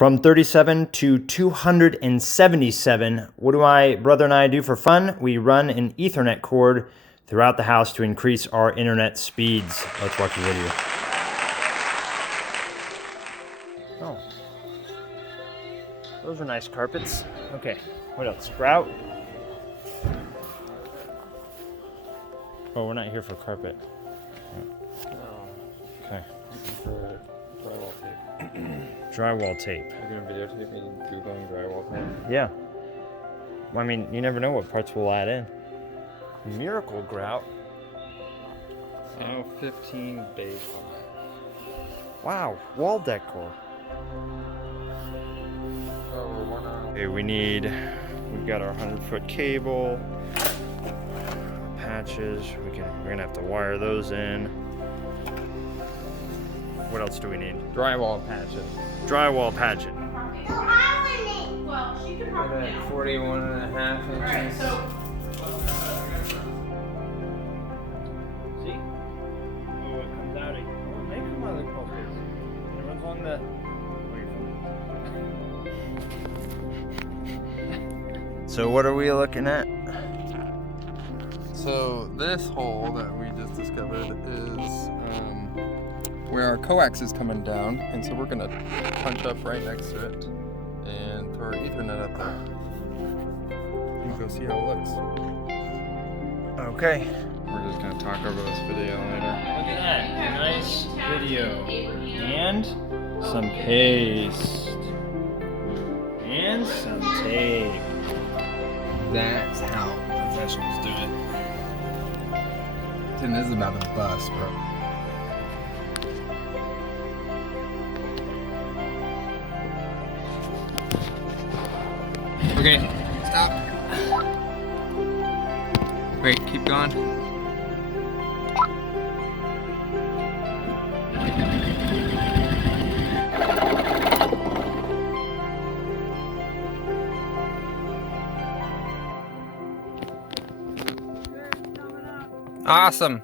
From 37 to 277, what do my brother and I do for fun? We run an Ethernet cord throughout the house to increase our internet speeds. Let's watch the video. Oh, those are nice carpets. Okay, what else? Sprout. Oh, we're not here for carpet. Okay. For drywall tape. Drywall tape. You're gonna videotape me Googling drywall tape? Yeah. I mean, you never know what parts we'll add in. Miracle grout. Oh, 15 base. Wow, wall decor. Oh, we're not. Okay, we've got our 100-foot cable, patches. We're gonna have to wire those in. What else do we need? Drywall patches. Drywall patching. Well, she could probably At 41.5 inches. Alright, so See? Oh, it comes out. Oh, they come out of the crawl space. It runs along the. So what are we looking at? So this hole that we just discovered is where our coax is coming down, and so we're gonna punch up right next to it and throw our Ethernet up there. And go see how it looks. Okay. We're just gonna talk over this video later. Look at that. Nice video. And some paste. And some tape. That's how professionals do it. And this is about to bust, bro. Okay, stop. Wait, keep going. Awesome.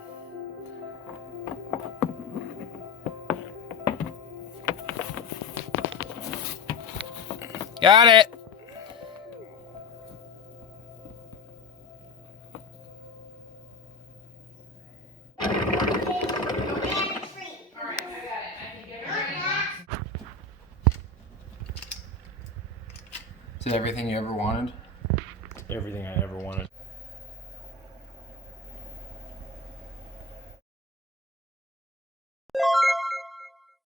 Got it. Is it everything you ever wanted? Everything I ever wanted.